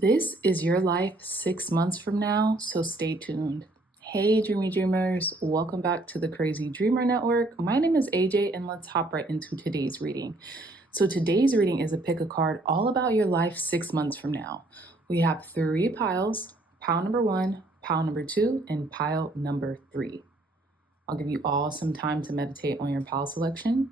This is your life 6 months from now, so stay tuned. Hey, dreamy dreamers, welcome back to the Crazy Dreamer Network. My name is AJ, and let's hop right into today's reading. So today's reading is a pick a card all about your life 6 months from now. We have 3 piles, pile number 1, pile number 2, and pile number 3. I'll give you all some time to meditate on your pile selection.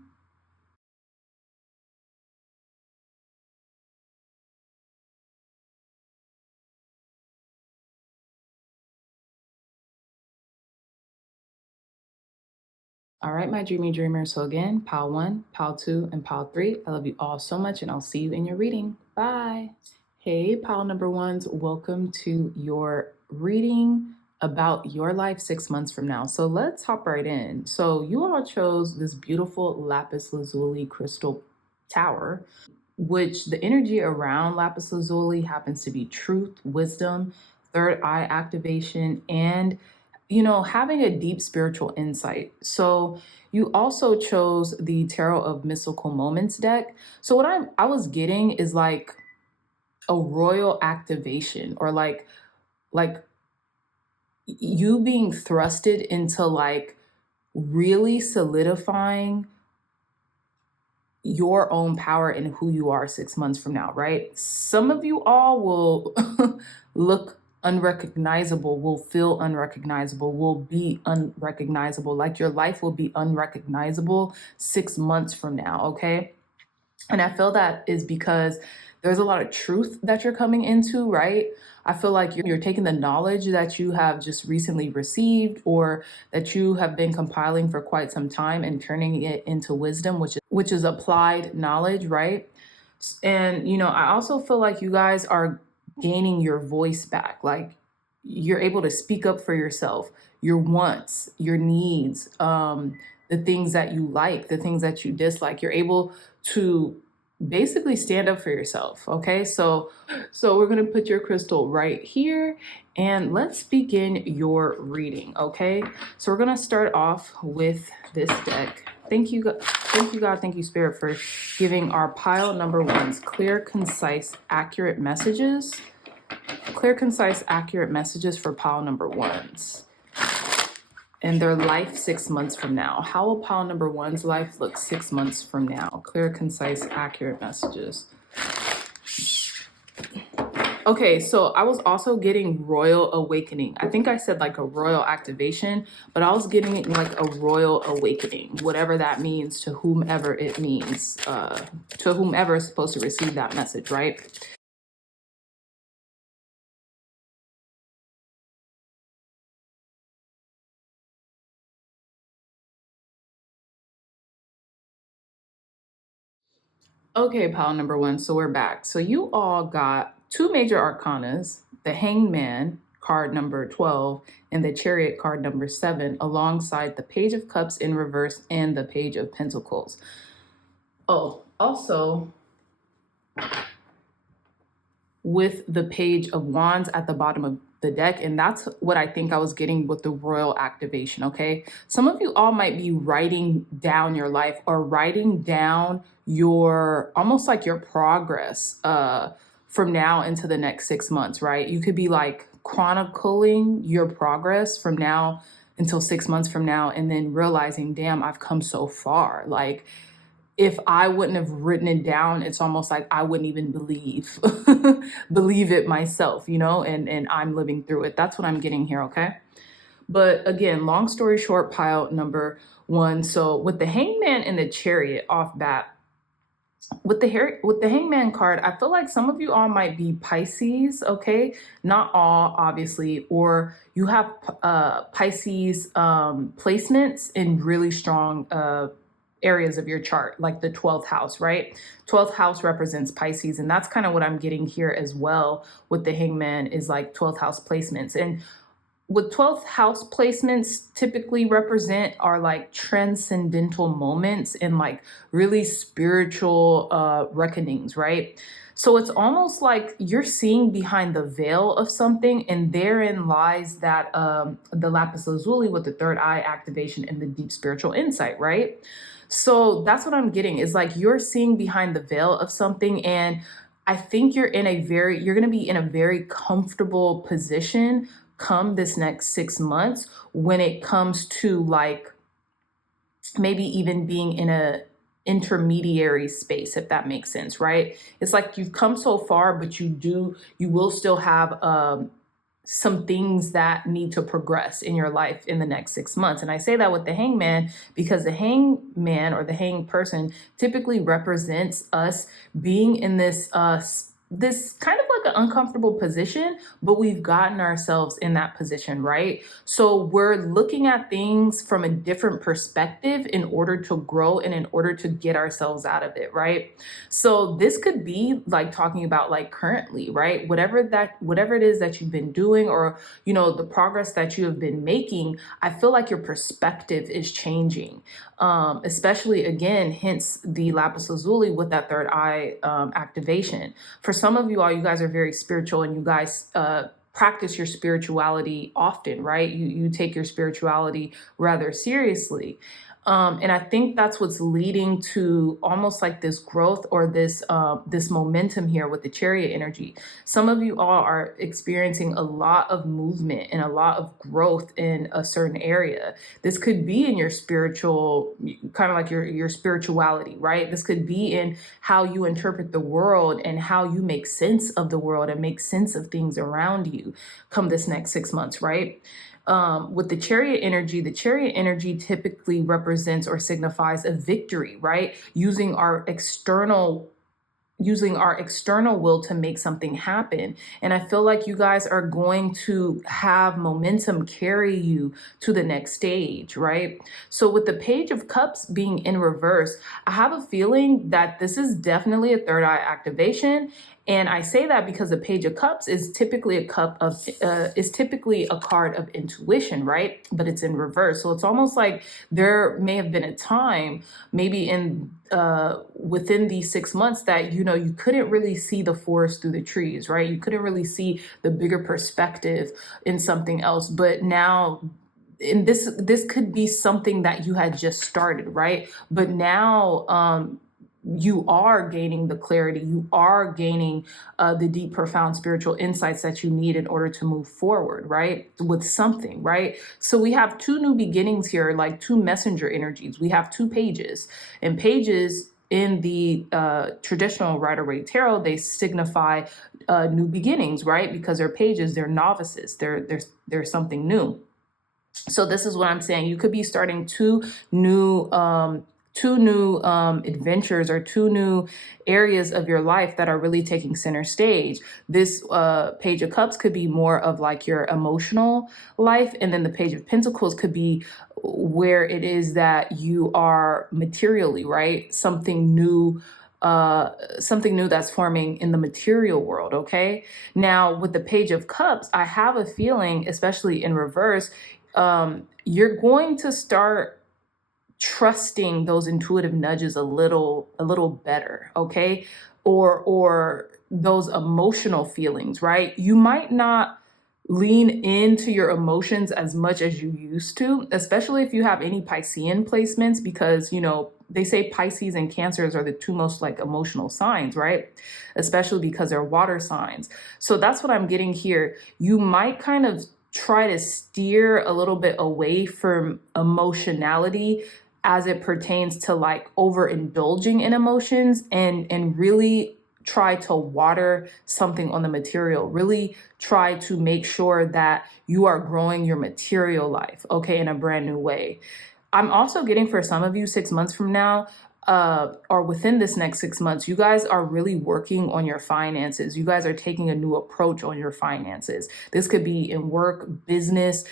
All right, my dreamy dreamers. So again, pile 1, pile 2, and pile 3. I love you all so much, and I'll see you in your reading. Bye. Hey, pile number 1s. Welcome to your reading about your life 6 months from now. So let's hop right in. So you all chose this beautiful Lapis Lazuli crystal tower, which the energy around Lapis Lazuli happens to be truth, wisdom, third eye activation, and having a deep spiritual insight. So you also chose the Tarot of Mystical Moments deck. So what I was getting is like a royal activation, or like you being thrusted into like really solidifying your own power and who you are 6 months from now, right? Some of you all will look unrecognizable, will feel unrecognizable, will be unrecognizable. Like your life will be unrecognizable 6 months from now, okay? And I feel that is because there's a lot of truth that you're coming into, right? I feel like you're taking the knowledge that you have just recently received, or that you have been compiling for quite some time, and turning it into wisdom, which is applied knowledge, right? And I also feel like you guys are gaining your voice back. Like you're able to speak up for yourself, your wants, your needs, the things that you like, the things that you dislike. You're able to basically stand up for yourself. Okay, so we're going to put your crystal right here, and let's begin your reading. Okay, so we're going to start off with this deck. Thank you God, thank you Spirit, for giving our pile number 1s clear, concise, accurate messages. Clear, concise, accurate messages for pile number 1s and their life 6 months from now. How will pile number 1's life look 6 months from now? Clear, concise, accurate messages. Okay, so I was also getting royal awakening. I think I said like a royal activation, but I was getting like a royal awakening, whatever that means to whomever it means, to whomever is supposed to receive that message, right? Okay, pile number 1, so we're back. So you all got 2 major arcanas, the Hanged Man, card number 12, and the Chariot, card number 7, alongside the Page of Cups in reverse and the Page of Pentacles. Oh, also with the Page of Wands at the bottom of the deck, and that's what I think I was getting with the royal activation. Okay, some of you all might be writing down your life, or writing down your almost like your progress from now into the next 6 months, right? You could be like chronicling your progress from now until 6 months from now, and then realizing, damn, I've come so far. Like if I wouldn't have written it down, it's almost like I wouldn't even believe it myself, and I'm living through it. That's what I'm getting here, okay? But again, long story short, pile number 1. So with the Hangman and the Chariot off bat, with the Hangman card, I feel like some of you all might be Pisces, okay? Not all, obviously, or you have Pisces placements in really strong areas of your chart, like the 12th house, right? 12th house represents Pisces, and that's kind of what I'm getting here as well with the Hangman, is like 12th house placements. And what 12th house placements typically represent are like transcendental moments and like really spiritual reckonings, right? So it's almost like you're seeing behind the veil of something, and therein lies that the Lapis Lazuli with the third eye activation and the deep spiritual insight, right? So that's what I'm getting, is like you're seeing behind the veil of something, and I think you're going to be in a very comfortable position come this next 6 months when it comes to like maybe even being in a intermediary space, if that makes sense, right? It's like you've come so far, but you will still have some things that need to progress in your life in the next 6 months. And I say that with the hangman because the hangman or the hang person typically represents us being in this kind of like an uncomfortable position, but we've gotten ourselves in that position, right? So we're looking at things from a different perspective in order to grow and in order to get ourselves out of it, right? So this could be like talking about like currently, right? Whatever it is that you've been doing, or the progress that you have been making, I feel like your perspective is changing. Especially again, hence the Lapis Lazuli with that third eye activation. For some of you all, you guys are very spiritual and you guys practice your spirituality often, right? You take your spirituality rather seriously. And I think that's what's leading to almost like this growth or this momentum here with the Chariot energy. Some of you all are experiencing a lot of movement and a lot of growth in a certain area. This could be in your spiritual, kind of like your spirituality, right? This could be in how you interpret the world and how you make sense of the world and make sense of things around you come this next 6 months, right? With the Chariot energy typically represents or signifies a victory, right? Using our external will to make something happen. And I feel like you guys are going to have momentum carry you to the next stage, right? So with the Page of Cups being in reverse, I have a feeling that this is definitely a third eye activation. And I say that because the Page of Cups is typically a card of intuition, right? But it's in reverse. So it's almost like there may have been a time, maybe in within these 6 months, that you couldn't really see the forest through the trees, right? You couldn't really see the bigger perspective in something else. But now, and this could be something that you had just started, right? But now you are gaining the clarity, you are gaining the deep, profound spiritual insights that you need in order to move forward, right? With something, right? So we have two new beginnings here, like two messenger energies. We have two pages, and pages in the traditional Rider-Waite tarot, they signify new beginnings, right? Because they're pages, they're novices, they're something new. So this is what I'm saying. You could be starting two new adventures or two new areas of your life that are really taking center stage. This Page of Cups could be more of like your emotional life, and then the Page of Pentacles could be where it is that you are materially, right? Something new that's forming in the material world. Okay. Now with the Page of Cups, I have a feeling, especially in reverse, you're going to start trusting those intuitive nudges a little better, okay? Or those emotional feelings, right? You might not lean into your emotions as much as you used to, especially if you have any Piscean placements, because they say Pisces and Cancers are the two most like emotional signs, right? Especially because they're water signs. So that's what I'm getting here. You might kind of try to steer a little bit away from emotionality as it pertains to like overindulging in emotions, and really try to water something on the material. Really try to make sure that you are growing your material life, okay, in a brand new way. I'm also getting, for some of you, 6 months from now, or within this next 6 months, you guys are really working on your finances. You guys are taking a new approach on your finances. This could be in work, business,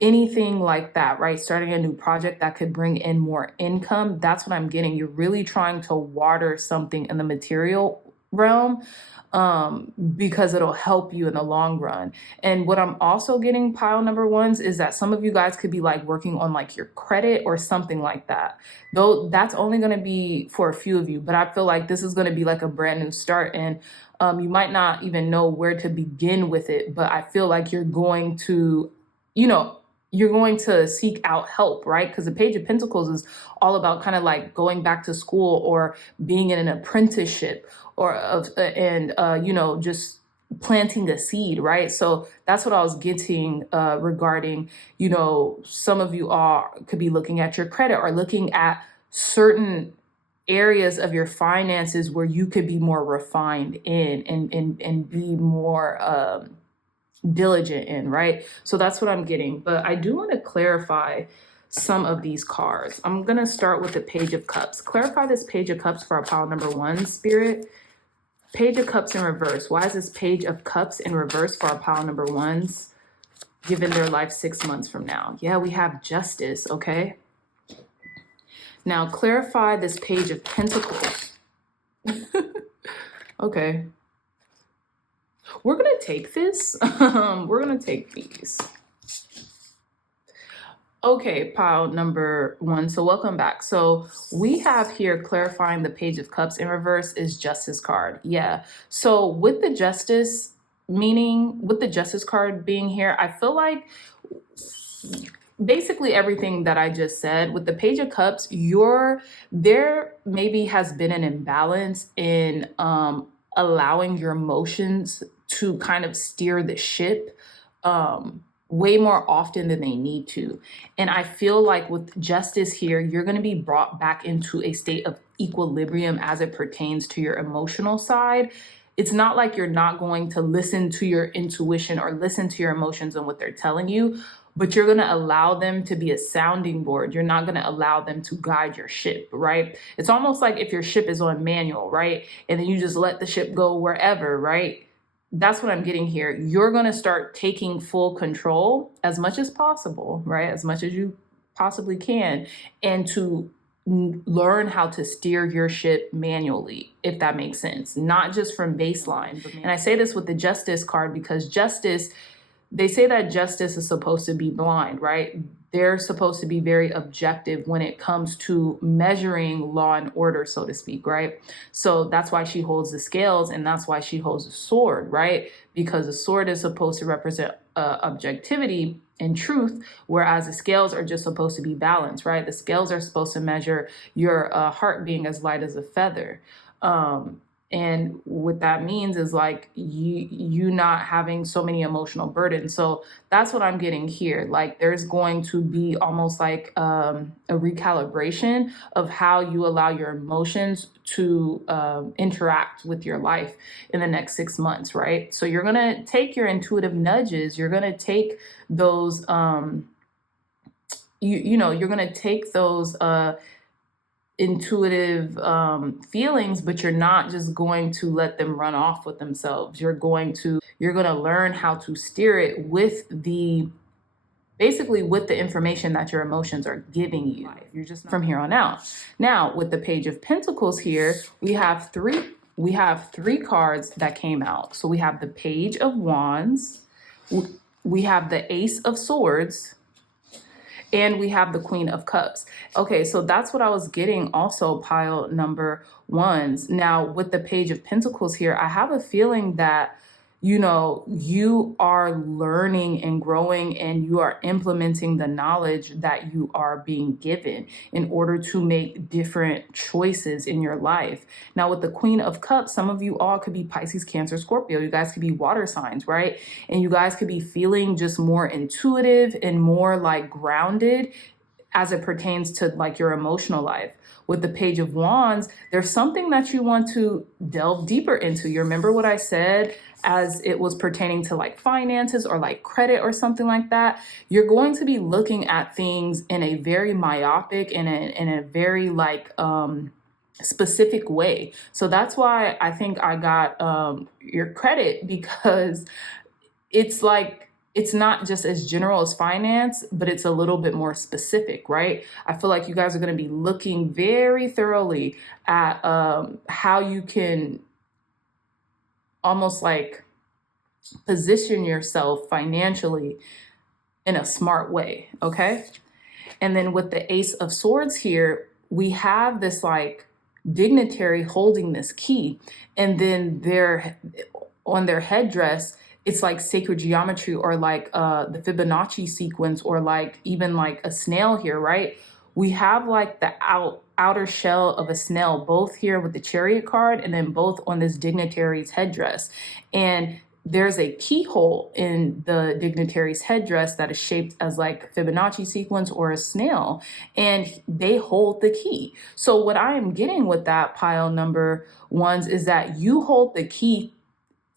anything like that, right? Starting a new project that could bring in more income. That's what I'm getting. You're really trying to water something in the material realm, because it'll help you in the long run. And what I'm also getting, pile number ones, is that some of you guys could be like working on like your credit or something like that. Though that's only going to be for a few of you, but I feel like this is going to be like a brand new start, and you might not even know where to begin with it, but I feel like you're going to, you're going to seek out help, right? Because the Page of Pentacles is all about kind of like going back to school or being in an apprenticeship or you know, just planting a seed, right? So that's what I was getting regarding, you know, some of you all could be looking at your credit or looking at certain areas of your finances where you could be more refined in and be more diligent in, right? So that's what I'm getting. But I do want to clarify some of these cards. I'm going to start with the Page of Cups. Clarify this Page of Cups for our pile number 1, Spirit. Page of Cups in reverse. Why is this Page of Cups in reverse for our pile number 1s, given their life 6 months from now? Yeah, we have Justice, okay? Now, clarify this Page of Pentacles. Okay. We're going to take this. We're going to take these. Okay, pile number 1. So welcome back. So we have here clarifying the Page of Cups in reverse is Justice card. Yeah. So with the Justice, meaning with the Justice card being here, I feel like basically everything that I just said with the Page of Cups, there maybe has been an imbalance in allowing your emotions to kind of steer the ship way more often than they need to. And I feel like with Justice here, you're going to be brought back into a state of equilibrium as it pertains to your emotional side. It's not like you're not going to listen to your intuition or listen to your emotions and what they're telling you, but you're going to allow them to be a sounding board. You're not going to allow them to guide your ship, right? It's almost like if your ship is on manual, right? And then you just let the ship go wherever, right? That's what I'm getting here. You're going to start taking full control as much as possible, right? As much as you possibly can, and to learn how to steer your ship manually, if that makes sense, not just from baseline. And I say this with the Justice card because Justice, they say that Justice is supposed to be blind, right? They're supposed to be very objective when it comes to measuring law and order, so to speak, right? So that's why she holds the scales, and that's why she holds the sword, right? Because the sword is supposed to represent objectivity and truth, whereas the scales are just supposed to be balanced, right? The scales are supposed to measure your heart being as light as a feather. And what that means is like you not having so many emotional burdens. So that's what I'm getting here. Like there's going to be almost like a recalibration of how you allow your emotions to interact with your life in the next 6 months, right? So you're going to take your intuitive nudges. You're going to take those, you're going to take those intuitive feelings, but you're not just going to let them run off with themselves. You're going to learn how to steer it with basically with the information that your emotions are giving you. You're just from here on out. Now with the Page of Pentacles here, we have three cards that came out. So we have the Page of Wands, we have the Ace of Swords, and we have the Queen of Cups. Okay, so that's what I was getting also, pile number 1s. Now, with the Page of Pentacles here, I have a feeling that, you are learning and growing and you are implementing the knowledge that you are being given in order to make different choices in your life. Now, with the Queen of Cups, some of you all could be Pisces, Cancer, Scorpio. You guys could be water signs, right? And you guys could be feeling just more intuitive and more like grounded as it pertains to like your emotional life. With the Page of Wands, there's something that you want to delve deeper into. You remember what I said as it was pertaining to like finances or like credit or something like that? You're going to be looking at things in a very myopic and in a very like specific way. So that's why I think I got your credit, because it's like, it's not just as general as finance, but it's a little bit more specific, right? I feel like you guys are going to be looking very thoroughly at how you can almost like position yourself financially in a smart way, okay? And then with the Ace of Swords here, we have this like dignitary holding this key, and then on their headdress, it's like sacred geometry, or like the Fibonacci sequence, or like even like a snail here, right? We have like the outer shell of a snail, both here with the Chariot card and then both on this dignitary's headdress. And there's a keyhole in the dignitary's headdress that is shaped as like Fibonacci sequence or a snail, and they hold the key. So what I am getting with that, pile number ones, is that you hold the key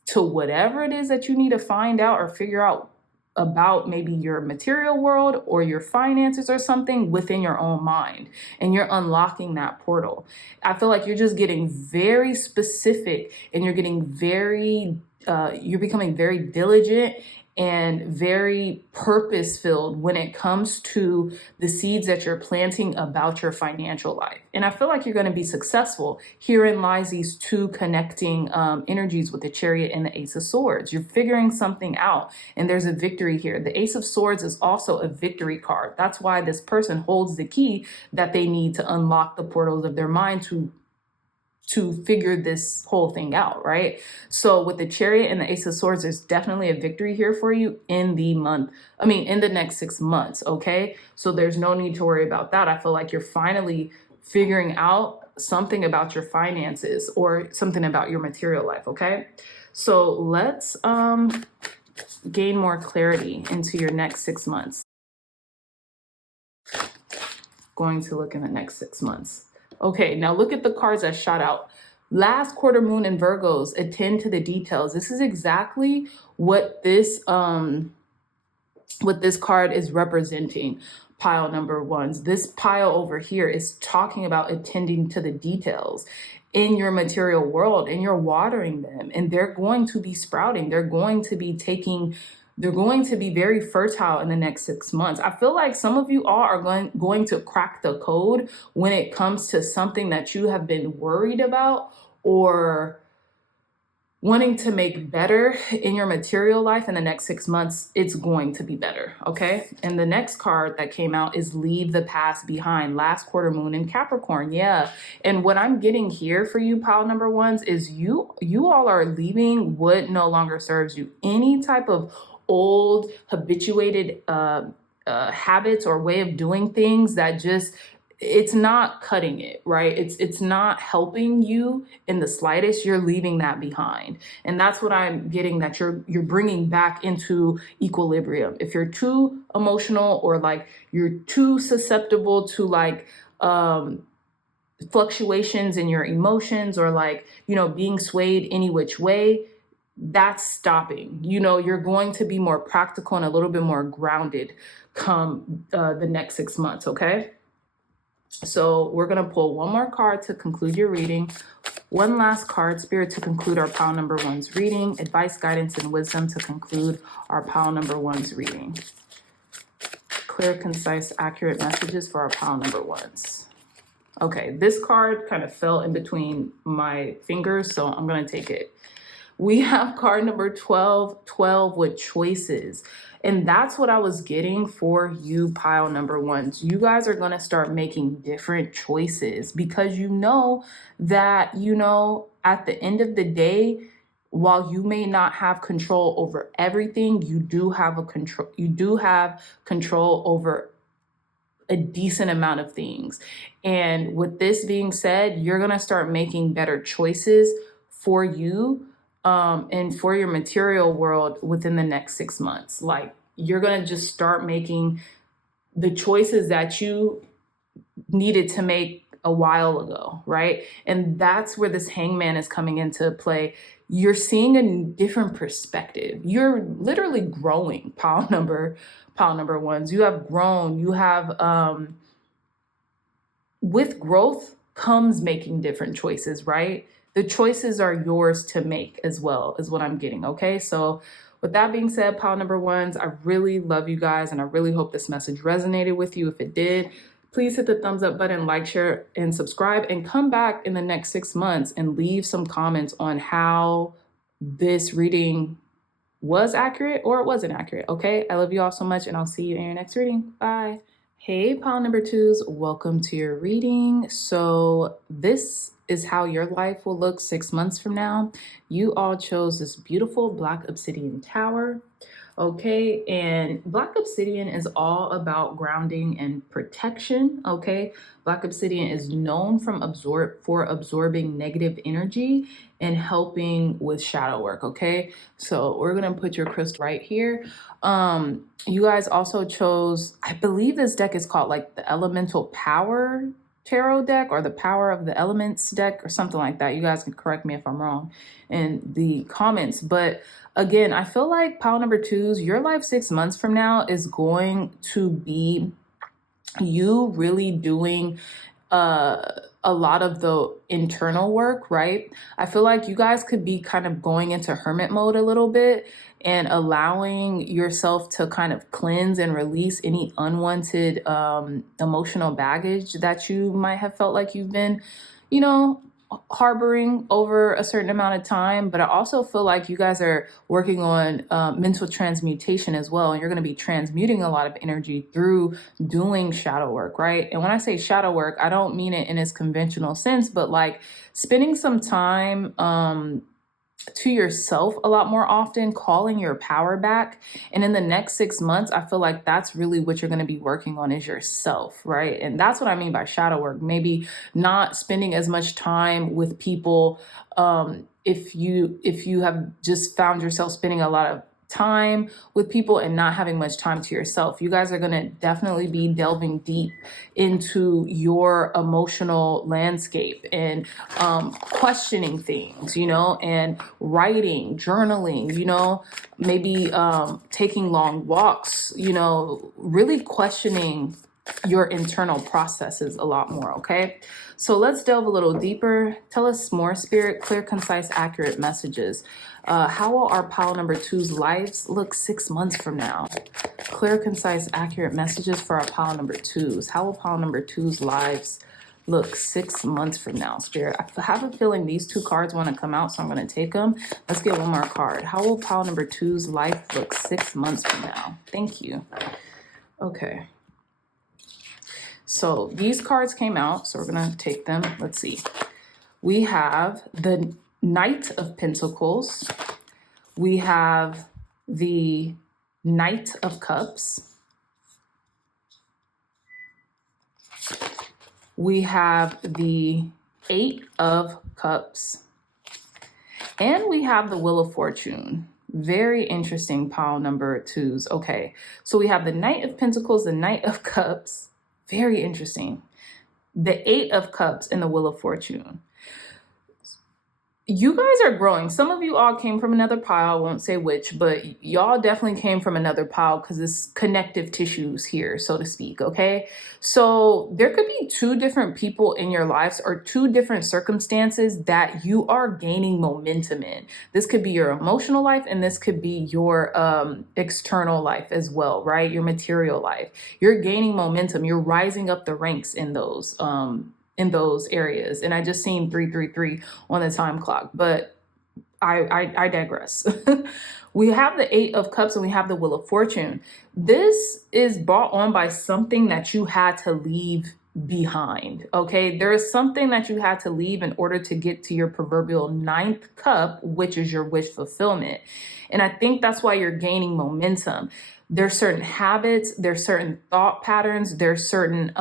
to whatever it is that you need to find out or figure out about, maybe your material world or your finances or something, within your own mind, and you're unlocking that portal. I feel like you're just getting very specific, and you're getting very you're becoming very diligent and very purpose filled when it comes to the seeds that you're planting about your financial life. And I feel like you're going to be successful. Herein lies these two connecting energies with the Chariot and the Ace of Swords. You're figuring something out, and there's a victory here. The Ace of Swords is also a victory card. That's why this person holds the key that they need to unlock the portals of their mind to figure this whole thing out, right? So with the Chariot and the Ace of Swords, there's definitely a victory here for you in the next 6 months, okay? So there's no need to worry about that. I feel like you're finally figuring out something about your finances or something about your material life, okay? So let's gain more clarity into your next 6 months. Going to look in the next 6 months. Okay, now look at the cards that shot out. Last quarter moon in Virgos, attend to the details. This is exactly what this card is representing, pile number ones. This pile over here is talking about attending to the details in your material world, and you're watering them, and they're going to be sprouting. They're going to be very fertile in the next 6 months. I feel like some of you all are going to crack the code when it comes to something that you have been worried about or wanting to make better in your material life. In the next 6 months, it's going to be better, okay? And the next card that came out is Leave the Past Behind, last quarter moon in Capricorn. Yeah. And what I'm getting here for you, pile number ones, is you all are leaving what no longer serves you. Any type of old habituated habits or way of doing things that just, it's not cutting it, right? It's not helping you in the slightest. You're leaving that behind. And that's what I'm getting, that you're bringing back into equilibrium. If you're too emotional, or like you're too susceptible to like fluctuations in your emotions, or like, being swayed any which way, that's stopping. You're going to be more practical and a little bit more grounded come the next 6 months, okay? So we're going to pull one more card to conclude your reading. One last card, Spirit, to conclude our pile number one's reading. Advice, guidance, and wisdom to conclude our pile number one's reading. Clear, concise, accurate messages for our pile number ones. Okay, this card kind of fell in between my fingers, so I'm going to take it. We have card number 12 with choices. And that's what I was getting for you, pile number ones. You guys are going to start making different choices, because that, at the end of the day, while you may not have control over everything, you do have control over a decent amount of things. And with this being said, you're going to start making better choices for you and for your material world within the next 6 months. Like, you're going to just start making the choices that you needed to make a while ago, right? And that's where this Hangman is coming into play. You're seeing a different perspective. You're literally growing, pile number ones. You have grown. You have, with growth comes making different choices, right? The choices are yours to make as well, is what I'm getting, okay? So with that being said, pile number ones, I really love you guys, and I really hope this message resonated with you. If it did, please hit the thumbs up button, like, share, and subscribe, and come back in the next 6 months and leave some comments on how this reading was accurate or it wasn't accurate, okay? I love you all so much, and I'll see you in your next reading. Bye. Hey, pile number twos, welcome to your reading. So, this is how your life will look 6 months from now. You all chose this beautiful black obsidian tower. Okay, and black obsidian is all about grounding and protection. Okay, black obsidian is known for absorbing negative energy and helping with shadow work. Okay, so we're gonna put your crystal right here. You guys also chose, I believe this deck is called like the Elemental Power Tarot deck or the Power of the Elements deck or something like that. You guys can correct me if I'm wrong in the comments, but again, I feel like pile number twos, your life 6 months from now is going to be you really doing a lot of the internal work, right? I feel like you guys could be kind of going into hermit mode a little bit and allowing yourself to kind of cleanse and release any unwanted emotional baggage that you might have felt like you've been, you know, harboring over a certain amount of time. But I also feel like you guys are working on mental transmutation as well. And you're going to be transmuting a lot of energy through doing shadow work, right? And when I say shadow work, I don't mean it in its conventional sense, but like spending some time to yourself a lot more often, calling your power back. And in the next 6 months, I feel like that's really what you're going to be working on is yourself, right? And that's what I mean by shadow work. Maybe not spending as much time with people. If you have just found yourself spending a lot of time with people and not having much time to yourself, you guys are going to definitely be delving deep into your emotional landscape and questioning things, and writing, journaling, maybe taking long walks, really questioning your internal processes a lot more. Okay, so let's delve a little deeper. Tell us more, Spirit. Clear, concise, accurate messages. How will our pile number two's lives look 6 months from now? Clear, concise, accurate messages for our pile number twos. How will pile number two's lives look 6 months from now, Spirit? I have a feeling these two cards want to come out, so I'm going to take them. Let's get one more card. How will pile number two's life look 6 months from now? Thank you. Okay. So these cards came out, so we're going to take them. Let's see. We have the Knight of Pentacles. We have the Knight of Cups. We have the Eight of Cups. And we have the Wheel of Fortune. Very interesting pile number twos. Okay, so we have the Knight of Pentacles, the Knight of Cups. Very interesting. The Eight of Cups and the Wheel of Fortune. You guys are growing. Some of you all came from another pile. I won't say which, but y'all definitely came from another pile because it's connective tissues here, so to speak. Okay. So there could be two different people in your lives or two different circumstances that you are gaining momentum in. This could be your emotional life and this could be your external life as well, right? Your material life. You're gaining momentum. You're rising up the ranks in those areas. And I just seen 333 on the time clock, but I digress. We have the Eight of Cups and we have the Wheel of Fortune. This is brought on by something that you had to leave behind. Okay, there is something that you had to leave in order to get to your proverbial ninth cup, which is your wish fulfillment. And I think that's why you're gaining momentum. There's certain habits, there's certain thought patterns, there's certain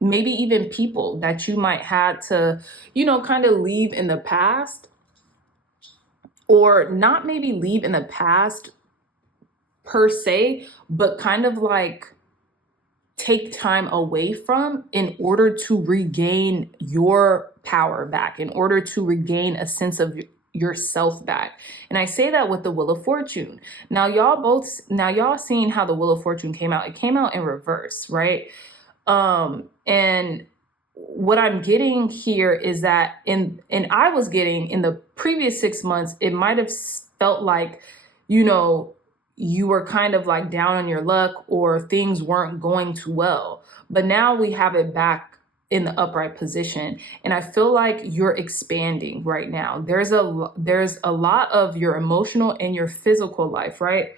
maybe even people that you might have to, kind of leave in the past, or not maybe leave in the past per se, but kind of like take time away from in order to regain your power back, in order to regain a sense of yourself back. And I say that with the Wheel of Fortune. Now y'all seeing how the Wheel of Fortune came out. It came out in reverse, right? And what I'm getting here is that I was getting in the previous 6 months, it might have felt like, you were kind of like down on your luck or things weren't going too well. But now we have it back in the upright position. And I feel like you're expanding right now. There's a lot of your emotional and your physical life, right?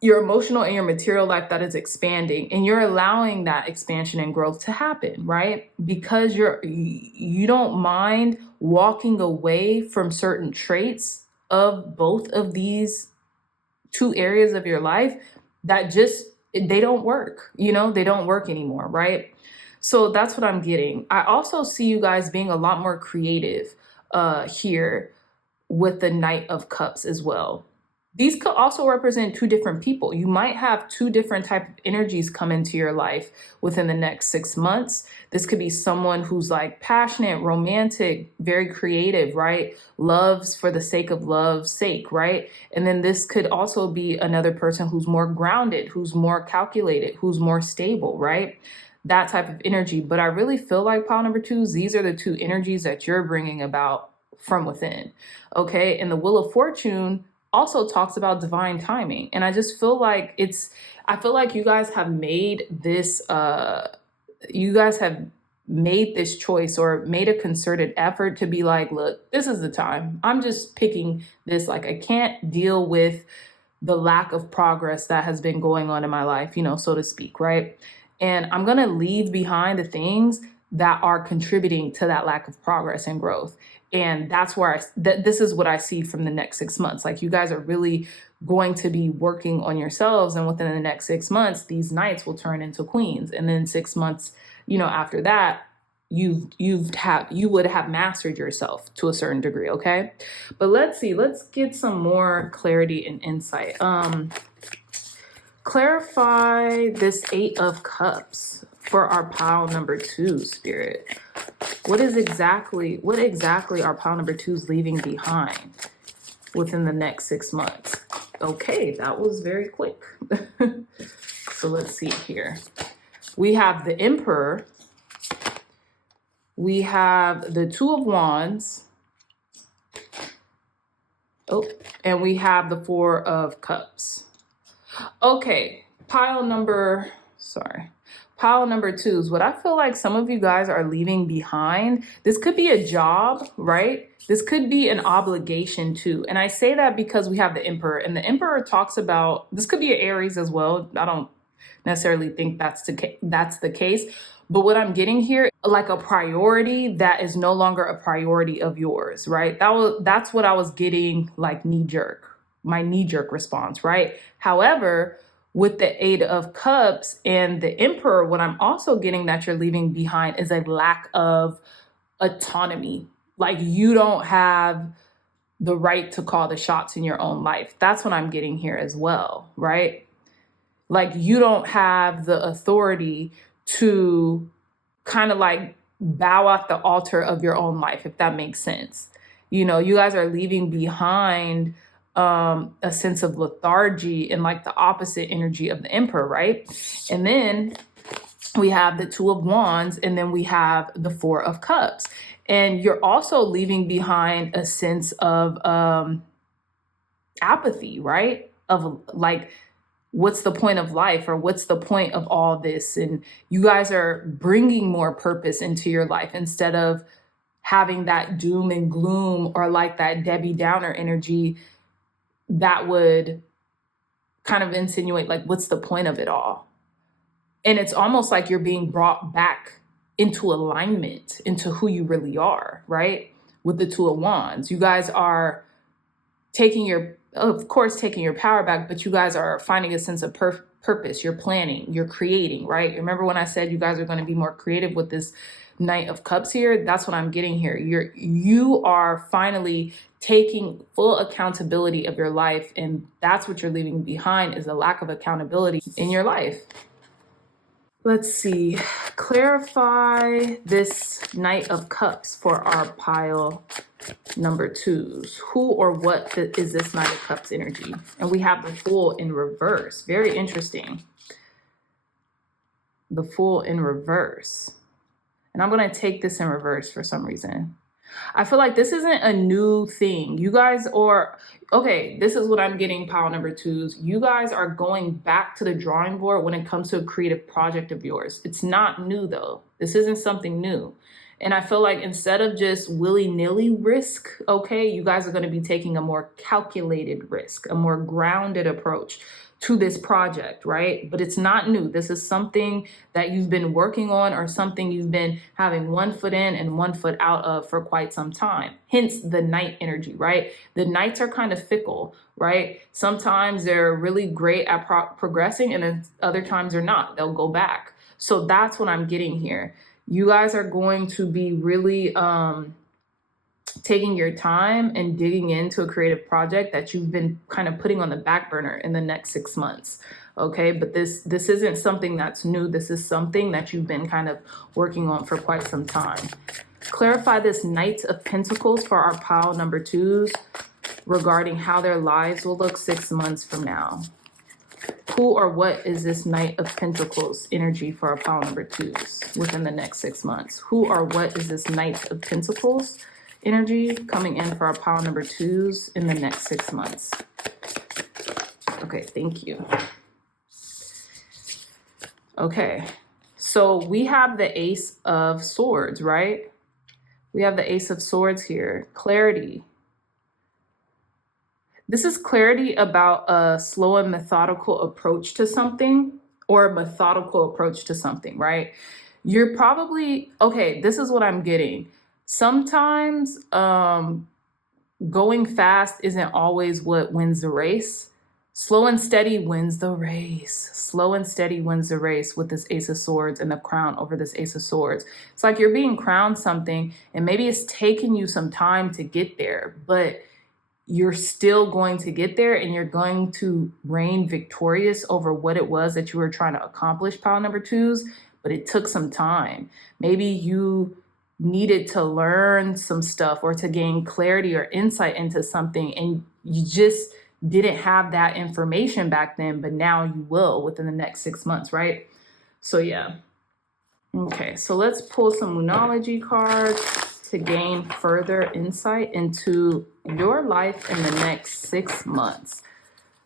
your emotional and your material life that is expanding, and you're allowing that expansion and growth to happen, right? Because you don't mind walking away from certain traits of both of these two areas of your life that just, they don't work, they don't work anymore, right? So that's what I'm getting. I also see you guys being a lot more creative here with the Knight of Cups as well. These could also represent two different people. You might have two different type of energies come into your life within the next 6 months. This could be someone who's like passionate, romantic, very creative, right? Loves for the sake of love's sake, right? And then this could also be another person who's more grounded, who's more calculated, who's more stable, right? That type of energy. But I really feel like pile number twos, these are the two energies that you're bringing about from within. Okay. And the Wheel of Fortune also talks about divine timing. And I just feel like I feel like you guys have made this, choice or made a concerted effort to be like, look, this is the time. I'm just picking this. Like, I can't deal with the lack of progress that has been going on in my life, so to speak, right? And I'm going to leave behind the things that are contributing to that lack of progress and growth. And that's where this is what I see from the next 6 months. Like, you guys are really going to be working on yourselves. And within the next 6 months, these knights will turn into queens. And then 6 months, after that, you would have mastered yourself to a certain degree. Okay. But let's get some more clarity and insight. Clarify this 8 of Cups for our pile number 2, Spirit. What exactly are pile number 2s leaving behind within the next 6 months? Okay, that was very quick. So let's see here. We have the Emperor. We have the 2 of Wands. Oh, and we have the 4 of Cups. Okay, pile number 2s. What I feel like some of you guys are leaving behind, this could be a job, right? This could be an obligation too. And I say that because we have the Emperor, and the Emperor talks about, this could be an Aries as well. I don't necessarily think that's the case. But what I'm getting here, like a priority that is no longer a priority of yours, right? That's what I was getting, like my knee-jerk response, right? However, with the 8 of Cups and the Emperor, what I'm also getting that you're leaving behind is a lack of autonomy. Like, you don't have the right to call the shots in your own life. That's what I'm getting here as well, right? Like, you don't have the authority to kind of like bow at the altar of your own life, if that makes sense. You guys are leaving behind a sense of lethargy and like the opposite energy of the Emperor, right? And then we have the 2 of Wands, and then we have the 4 of Cups. And you're also leaving behind a sense of apathy, right? Of like, what's the point of life, or what's the point of all this? And you guys are bringing more purpose into your life instead of having that doom and gloom or like that Debbie Downer energy that would kind of insinuate like, what's the point of it all? And it's almost like you're being brought back into alignment, into who you really are, right? With the 2 of Wands, you guys are taking your power back, but you guys are finding a sense of purpose. You're planning, you're creating, right? Remember when I said you guys are going to be more creative with this Knight of Cups here? That's what I'm getting here. You are finally taking full accountability of your life, and that's what you're leaving behind, is a lack of accountability in your life. Let's see. Clarify this Knight of Cups for our pile number 2s. Who or what is this Knight of Cups energy? And we have the Fool in reverse. Very interesting. The Fool in reverse. And I'm going to take this in reverse for some reason. I feel like this isn't a new thing. You guys are, okay, this is what I'm getting, pile number 2s. You guys are going back to the drawing board when it comes to a creative project of yours. It's not new though. This isn't something new. And I feel like instead of just willy-nilly risk, okay, you guys are going to be taking a more calculated risk, a more grounded approach to this project, right? But it's not new. This is something that you've been working on, or something you've been having one foot in and one foot out of for quite some time. Hence the Knight energy, right? The Knights are kind of fickle, right? Sometimes they're really great at progressing, and then other times they're not. They'll go back. So that's what I'm getting here. You guys are going to be really taking your time and digging into a creative project that you've been kind of putting on the back burner in the next 6 months. Okay, but this isn't something that's new. This is something that you've been kind of working on for quite some time. Clarify this Knight of Pentacles for our pile number 2s regarding how their lives will look 6 months from now. Who or what is this Knight of Pentacles energy for our pile number 2s within the next 6 months? Who or what is this Knight of Pentacles energy coming in for our pile number 2s in the next 6 months? Okay, thank you. Okay, so we have the Ace of Swords, right? We have the Ace of Swords here. Clarity. This is clarity about a slow and methodical approach to something, or a methodical approach to something, right? You're probably, okay, this is what I'm getting. Sometimes going fast isn't always what wins the race. Slow and steady wins the race. Slow and steady wins the race with this Ace of Swords and the crown over this Ace of Swords. It's like you're being crowned something, and maybe it's taking you some time to get there, but you're still going to get there, and you're going to reign victorious over what it was that you were trying to accomplish, pile number 2s, but it took some time. Maybe you needed to learn some stuff or to gain clarity or insight into something, and you just didn't have that information back then, but now you will within the next 6 months, right? So yeah. Okay, so let's pull some Moonology cards to gain further insight into your life in the next 6 months.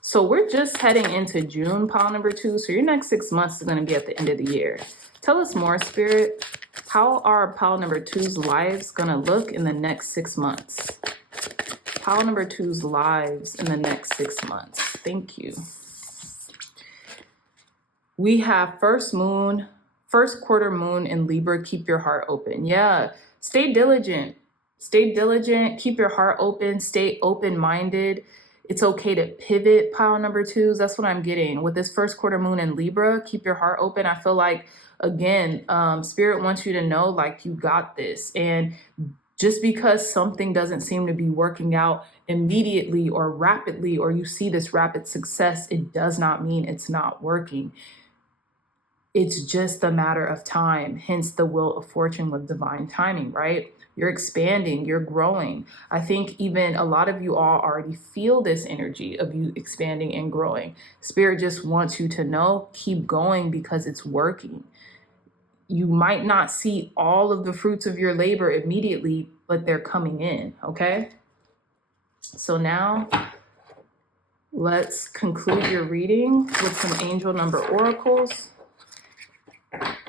So we're just heading into June, pile number 2. So your next 6 months is going to be at the end of the year. Tell us more, Spirit. How are pile number 2's lives going to look in the next 6 months? Pile number 2's lives in the next 6 months. Thank you. We have first quarter moon in Libra. Keep your heart open. Yeah. Stay diligent. Stay diligent. Keep your heart open. Stay open-minded. It's okay to pivot, pile number 2s. That's what I'm getting. With this first quarter moon in Libra, keep your heart open. I feel like, again, Spirit wants you to know, like, you got this. And just because something doesn't seem to be working out immediately or rapidly, or you see this rapid success, it does not mean it's not working. It's just a matter of time, hence the wheel of fortune with divine timing, right? You're expanding, you're growing. I think even a lot of you all already feel this energy of you expanding and growing. Spirit just wants you to know, keep going, because it's working. You might not see all of the fruits of your labor immediately, but they're coming in, okay? So now let's conclude your reading with some angel number oracles.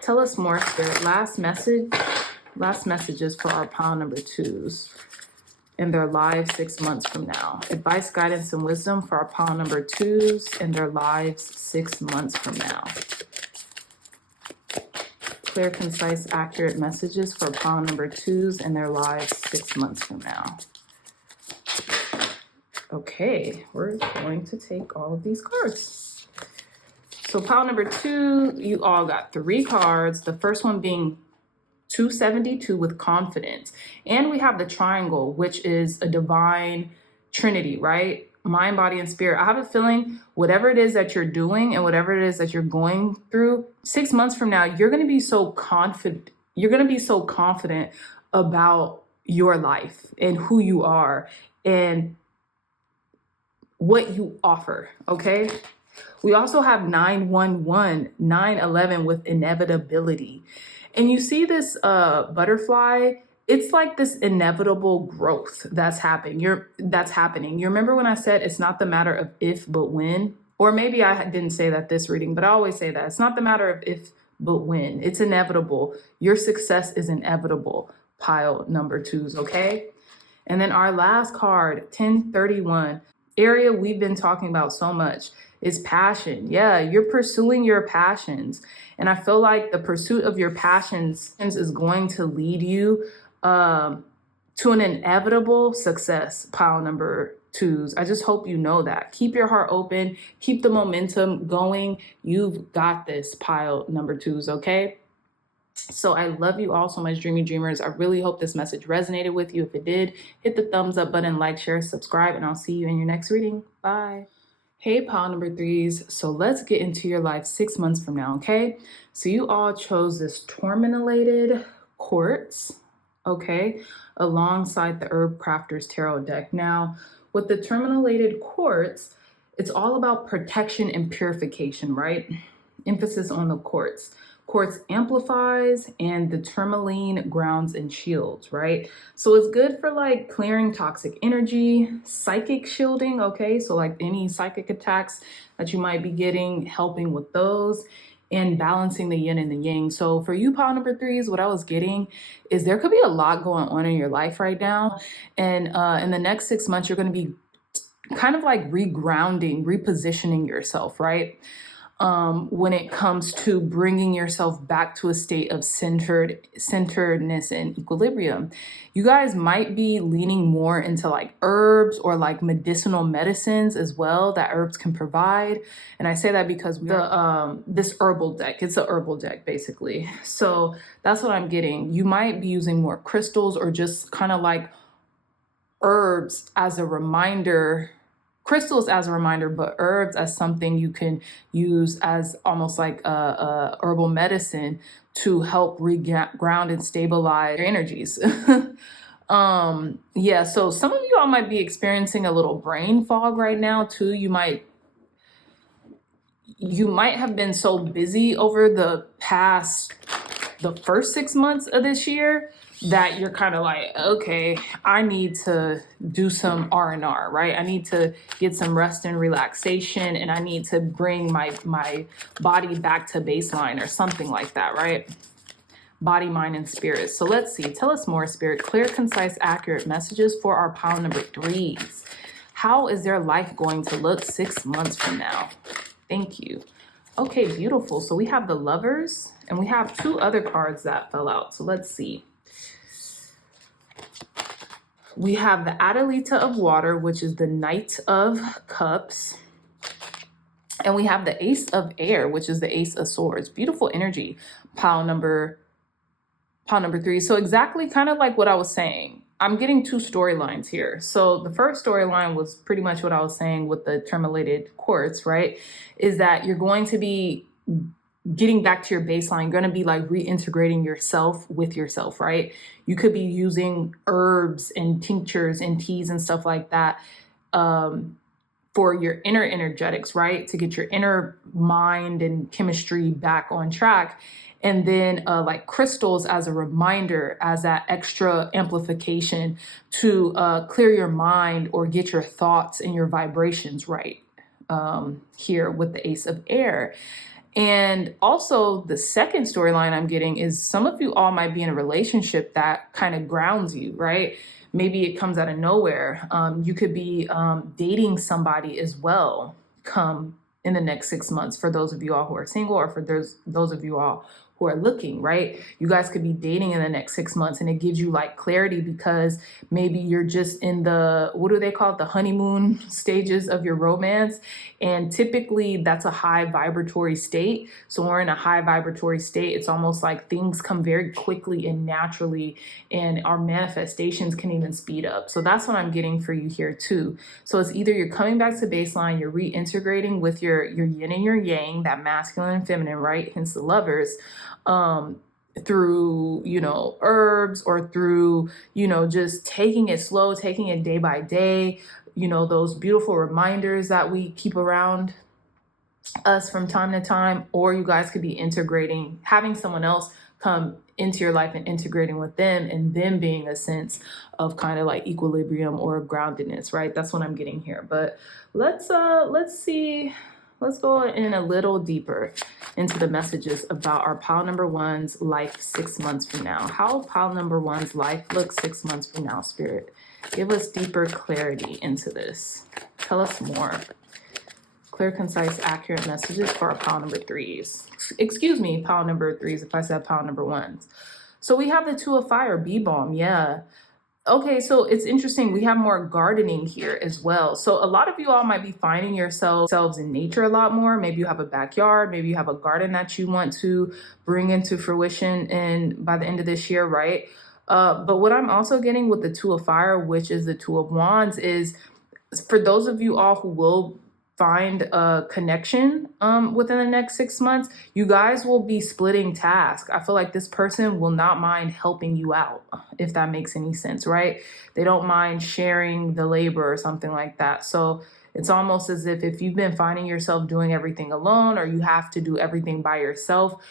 Tell us more, Spirit. Last messages for our pile number 2s in their lives 6 months from now. Advice, guidance, and wisdom for our pile number 2s in their lives 6 months from now. Clear, concise, accurate messages for pile number 2s in their lives 6 months from now. Okay, we're going to take all of these cards. So pile number 2, you all got 3 cards. The first one being 272 with confidence. And we have the triangle, which is a divine trinity, right? Mind, body, and spirit. I have a feeling whatever it is that you're doing and whatever it is that you're going through, 6 months from now, you're going to be so confident. You're going to be so confident about your life and who you are and what you offer, okay? We also have 911, 911 with inevitability. And you see this butterfly, it's like this inevitable growth that's happening. You remember when I said it's not the matter of if, but when? Or maybe I didn't say that this reading, but I always say that. It's not the matter of if, but when. It's inevitable. Your success is inevitable. pile number 2s, okay? And then our last card, 1031, area we've been talking about so much is passion. Yeah, you're pursuing your passions. And I feel like the pursuit of your passions is going to lead you to an inevitable success, pile number 2s. I just hope you know that. Keep your heart open, keep the momentum going. You've got this, pile number 2s, okay? So I love you all so much, dreamy dreamers. I really hope this message resonated with you. If it did, hit the thumbs up button, like, share, subscribe, and I'll see you in your next reading. Bye. Hey, pile number 3s. So let's get into your life 6 months from now, okay? So you all chose this Tourmilated Quartz, okay, alongside the Herb Crafter's Tarot deck. Now, with the Tourmilated Quartz, it's all about protection and purification, right? Emphasis on the quartz. Quartz amplifies, and the tourmaline grounds and shields, right? So it's good for like clearing toxic energy, psychic shielding, okay? So like any psychic attacks that you might be getting, helping with those, and balancing the yin and the yang. So for you, pile number 3s, what I was getting is there could be a lot going on in your life right now. And in the next 6 months, you're going to be kind of like regrounding, repositioning yourself, right? When it comes to bringing yourself back to a state of centeredness and equilibrium. You guys might be leaning more into like herbs or like medicinal medicines as well that herbs can provide. And I say that because this herbal deck, it's a herbal deck basically. So that's what I'm getting. You might be using more crystals or just kind of like herbs as a reminder, crystals as a reminder, but herbs as something you can use as almost like a herbal medicine to help ground and stabilize your energies. Yeah, so some of you all might be experiencing a little brain fog right now too. You might have been so busy over the first 6 months of this year that you're kind of like, okay, I need to do some R&R, right? I need to get some rest and relaxation, and I need to bring my body back to baseline or something like that, right? Body, mind, and spirit. So let's see. Tell us more, Spirit. Clear, concise, accurate messages for our pile number 3s. How is their life going to look 6 months from now? Thank you. Okay, beautiful. So we have the Lovers, and we have 2 other cards that fell out. So let's see. We have the Adalita of Water, which is the Knight of Cups. And we have the Ace of Air, which is the Ace of Swords. Beautiful energy, pile number 3. So exactly kind of like what I was saying. I'm getting 2 storylines here. So the first storyline was pretty much what I was saying with the Tourmilated Quartz, right? Is that you're going to be getting back to your baseline. You're going to be like reintegrating yourself with yourself, right? You could be using herbs and tinctures and teas and stuff like that for your inner energetics, right? To get your inner mind and chemistry back on track. And then like crystals as a reminder, as that extra amplification to clear your mind or get your thoughts and your vibrations right, here with the Ace of Air. And also the second storyline I'm getting is some of you all might be in a relationship that kind of grounds you, right? Maybe it comes out of nowhere. You could be dating somebody as well come in the next 6 months, for those of you all who are single, or for those of you all who are looking, right? You guys could be dating in the next 6 months, and it gives you like clarity because maybe you're just in the, what do they call it? The honeymoon stages of your romance. And typically that's a high vibratory state. So when we're in a high vibratory state, it's almost like things come very quickly and naturally, and our manifestations can even speed up. So that's what I'm getting for you here too. So it's either you're coming back to baseline, you're reintegrating with your yin and your yang, that masculine and feminine, right? Hence the Lovers. Through, herbs, or through, just taking it slow, taking it day by day, those beautiful reminders that we keep around us from time to time. Or you guys could be integrating, having someone else come into your life and integrating with them, and them being a sense of kind of like equilibrium or groundedness, right? That's what I'm getting here. But let's see let's go in a little deeper into the messages about our pile number one's life 6 months from now. How pile number one's life looks 6 months from now, Spirit. Give us deeper clarity into this. Tell us more. Clear, concise, accurate messages for our pile number threes. Excuse me, pile number threes, if I said pile number ones. So we have the Two of Fire, bee balm, yeah. Okay, so it's interesting. We have more gardening here as well. So a lot of you all might be finding yourselves in nature a lot more. Maybe you have a backyard, maybe you have a garden that you want to bring into fruition and by the end of this year, right? But what I'm also getting with the Two of Fire, which is the Two of Wands, is for those of you all who will find a connection within the next 6 months, you guys will be splitting tasks. I feel like this person will not mind helping you out, if that makes any sense, right? They don't mind sharing the labor or something like that. So it's almost as if you've been finding yourself doing everything alone, or you have to do everything by yourself,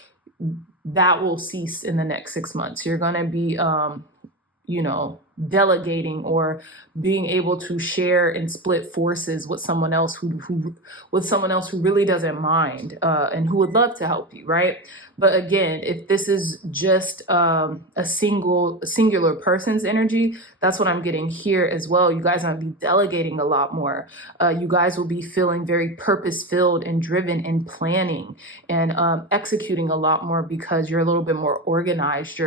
that will cease in the next 6 months. You're going to be, delegating or being able to share and split forces with someone else who really doesn't mind and who would love to help you, right? But again, if this is just a singular person's energy, that's what I'm getting here as well. You guys might be delegating a lot more. You guys will be feeling very purpose-filled and driven and planning and executing a lot more because you're a little bit more organized.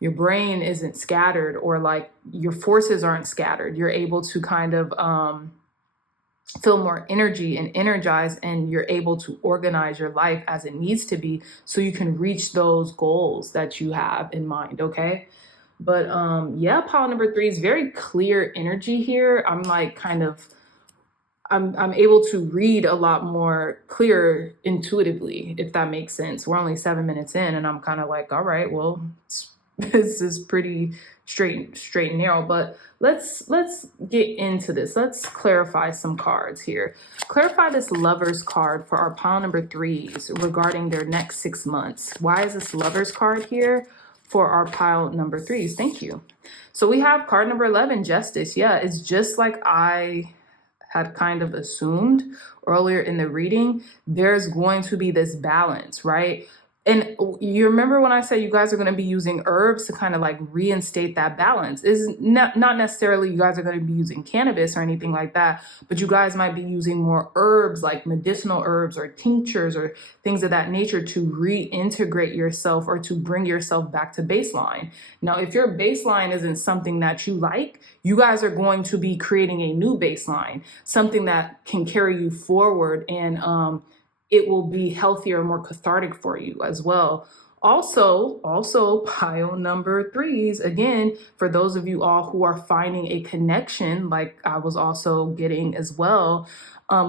Your brain isn't scattered, or like your forces aren't scattered. You're able to kind of feel more energy and energized, and you're able to organize your life as it needs to be so you can reach those goals that you have in mind, okay? But yeah, pile number three is very clear energy here. I'm like I'm able to read a lot more clear intuitively, if that makes sense. We're only 7 minutes in, and I'm kind of like, all right, well, this is pretty straight and narrow, but let's get into this. Let's clarify some cards here. Clarify this Lover's card for our pile number threes regarding their next 6 months. Why is this Lover's card here for our pile number threes? Thank you. So we have card number 11, Justice. Yeah, it's just like I had kind of assumed earlier in the reading. There's going to be this balance, right? And you remember when I said you guys are going to be using herbs to kind of like reinstate that balance? Is not necessarily you guys are going to be using cannabis or anything like that, but you guys might be using more herbs, like medicinal herbs or tinctures or things of that nature, to reintegrate yourself or to bring yourself back to baseline. Now, if your baseline isn't something that you like, you guys are going to be creating a new baseline, something that can carry you forward, and it will be healthier, more cathartic for you as well. Also pile number threes, again, for those of you all who are finding a connection, like I was also getting as well,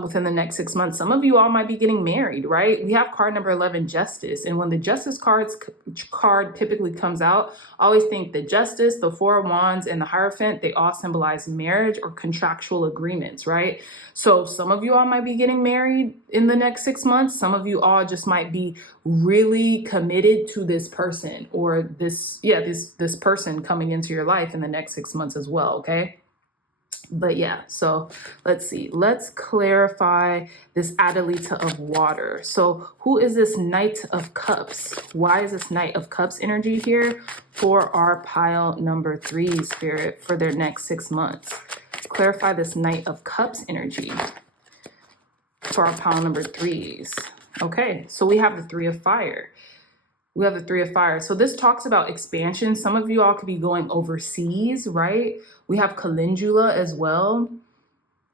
within the next 6 months. Some of you all might be getting married, right? We have card number 11, Justice. And when the Justice card typically comes out, I always think the Justice, the Four of Wands, and the Hierophant, they all symbolize marriage or contractual agreements, right? So some of you all might be getting married in the next 6 months. Some of you all just might be really committed to this person, or this person coming into your life in the next 6 months as well, okay? But yeah, so let's see. Let's clarify this Adelita of Water. So who is this Knight of Cups? Why is this Knight of Cups energy here for our pile number three, Spirit, for their next 6 months? Clarify this Knight of Cups energy for our pile number threes. Okay, so we have the Three of Fire. We have the Three of Fire. So this talks about expansion. Some of you all could be going overseas, right? We have calendula as well.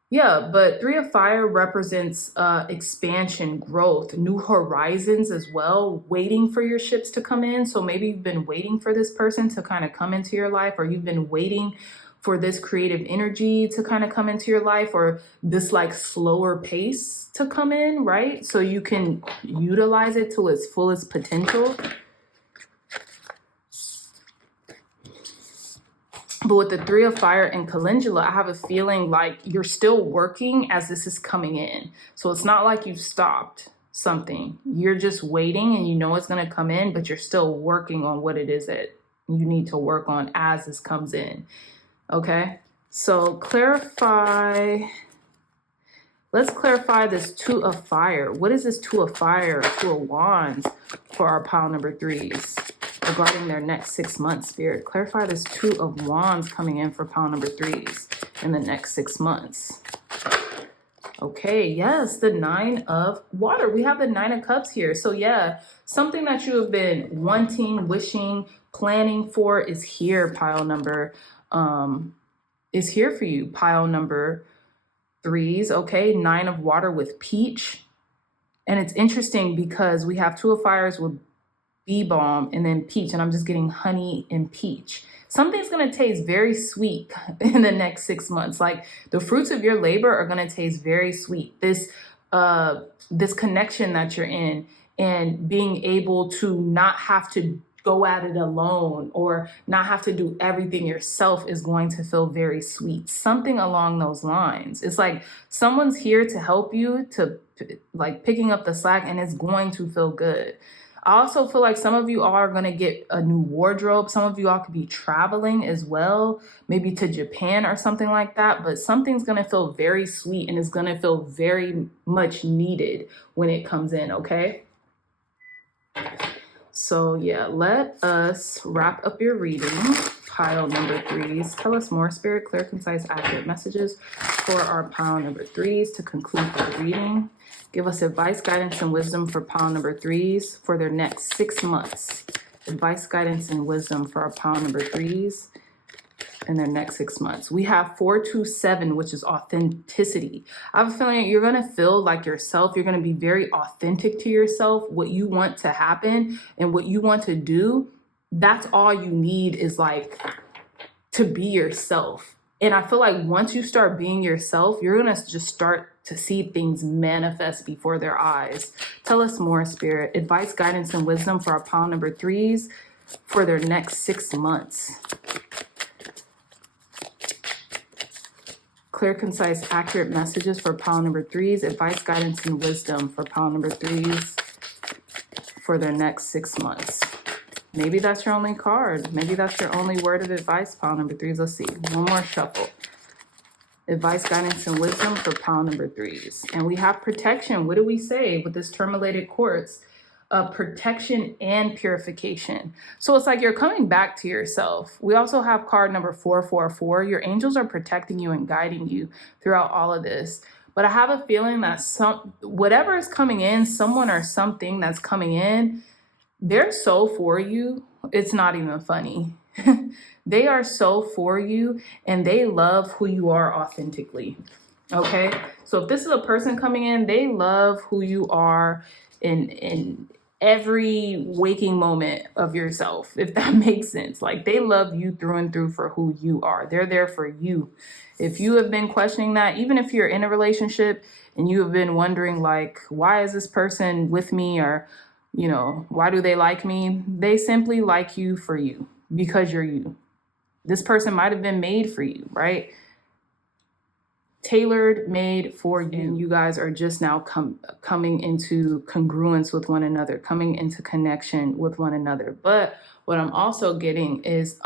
Yeah, but Three of Fire represents expansion, growth, new horizons as well, waiting for your ships to come in. So maybe you've been waiting for this person to kind of come into your life, or you've been waiting for this creative energy to kind of come into your life, or this like slower pace to come in, right? So you can utilize it to its fullest potential. But with the Three of Fire and calendula, I have a feeling like you're still working as this is coming in. So it's not like you've stopped something. You're just waiting, and you know it's going to come in, but you're still working on what it is that you need to work on as this comes in. Okay, so clarify Let's clarify this Two of Fire. What is this Two of Fire, Two of Wands for our pile number 3s regarding their next 6 months, Spirit? Clarify this Two of Wands coming in for pile number 3s in the next 6 months. Okay, yes, the Nine of Water. We have the Nine of Cups here. So yeah, something that you have been wanting, wishing, planning for is here, pile number, is here for you, pile number 3s, okay? Nine of Water with Peach. And it's interesting because we have Two of Fires with Bee Balm and then Peach, and I'm just getting honey and peach. Something's going to taste very sweet in the next 6 months. Like the fruits of your labor are going to taste very sweet. This connection that you're in and being able to not have to go at it alone or not have to do everything yourself is going to feel very sweet. Something along those lines. It's like someone's here to help you, to like picking up the slack, and it's going to feel good. I also feel like some of you all are going to get a new wardrobe. Some of you all could be traveling as well, maybe to Japan or something like that. But something's going to feel very sweet and it's going to feel very much needed when it comes in, okay? So yeah, let us wrap up your reading, pile number 3s. Tell us more, Spirit, clear, concise, accurate messages for our pile number 3s to conclude the reading. Give us advice, guidance, and wisdom for pile number 3s for their next 6 months. Advice, guidance, and wisdom for our pile number 3s in their next 6 months. We have 427, which is authenticity. I have a feeling that you're going to feel like yourself. You're going to be very authentic to yourself, what you want to happen and what you want to do. That's all you need is like to be yourself. And I feel like once you start being yourself, you're going to just start to see things manifest before their eyes. Tell us more, Spirit. Advice, guidance, and wisdom for our pile number 3s for their next 6 months. Clear, concise, accurate messages for pile number 3s. Advice, guidance, and wisdom for pile number 3s for their next 6 months. Maybe that's your only card. Maybe that's your only word of advice, pile number 3s. Let's see. One more shuffle. Advice, guidance, and wisdom for pile number 3s. And we have protection. What do we say with this Tourmilated Quartz? Protection and purification. So it's like you're coming back to yourself. We also have card number 444. Your angels are protecting you and guiding you throughout all of this. But I have a feeling that whatever is coming in, someone or something that's coming in, they're so for you. It's not even funny. They are so for you and they love who you are authentically. Okay. So if this is a person coming in, they love who you are in every waking moment of yourself, if that makes sense. Like they love you through and through for who you are. They're there for you. If you have been questioning that, even if you're in a relationship and you have been wondering like, why is this person with me? Or, you know, why do they like me? They simply like you for you because you're you. This person might have been made for you, right? Tailored, made for you. And you guys are just now coming into congruence with one another, coming into connection with one another. But what I'm also getting is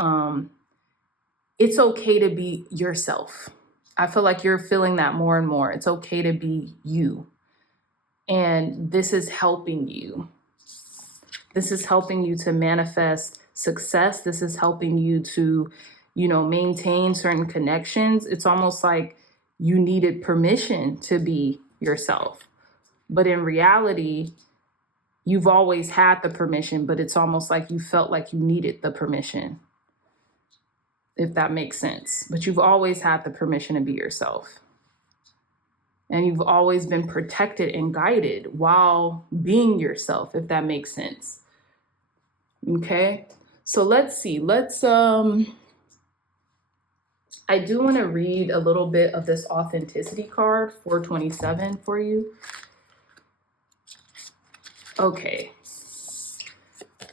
it's okay to be yourself. I feel like you're feeling that more and more. It's okay to be you. And this is helping you. This is helping you to manifest success. This is helping you to, you know, maintain certain connections. It's almost like you needed permission to be yourself. But in reality, you've always had the permission, but it's almost like you felt like you needed the permission, if that makes sense. But you've always had the permission to be yourself. And you've always been protected and guided while being yourself, if that makes sense. Okay, so let's see. I do want to read a little bit of this authenticity card, 427, for you. Okay,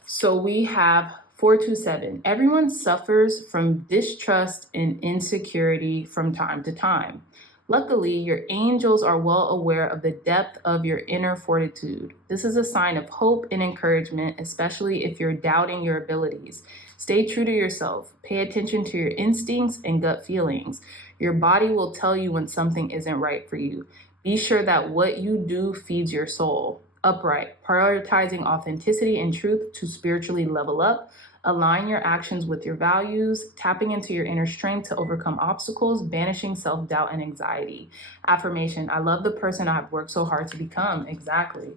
so we have 427. Everyone suffers from distrust and insecurity from time to time. Luckily, your angels are well aware of the depth of your inner fortitude. This is a sign of hope and encouragement, especially if you're doubting your abilities. Stay true to yourself. Pay attention to your instincts and gut feelings. Your body will tell you when something isn't right for you. Be sure that what you do feeds your soul. Upright, prioritizing authenticity and truth to spiritually level up. Align your actions with your values, tapping into your inner strength to overcome obstacles, banishing self-doubt and anxiety. Affirmation, I love the person I have worked so hard to become. Exactly.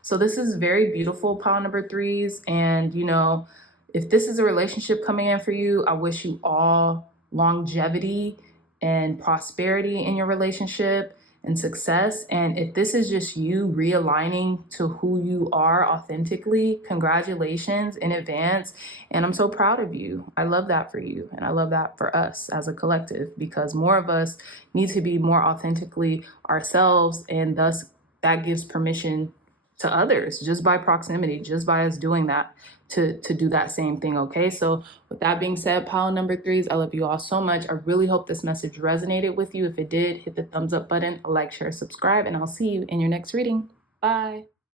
So this is very beautiful, pile number threes. And, you know, if this is a relationship coming in for you, I wish you all longevity and prosperity in your relationship and success. And if this is just you realigning to who you are authentically, congratulations in advance. And I'm so proud of you. I love that for you. And I love that for us as a collective, because more of us need to be more authentically ourselves. And thus that gives permission to others just by proximity, just by us doing that, to do that same thing. Okay, so with that being said, pile number threes, I love you all so much. I really hope this message resonated with you. If it did, hit the thumbs up button, like, share, subscribe, and I'll see you in your next reading. Bye.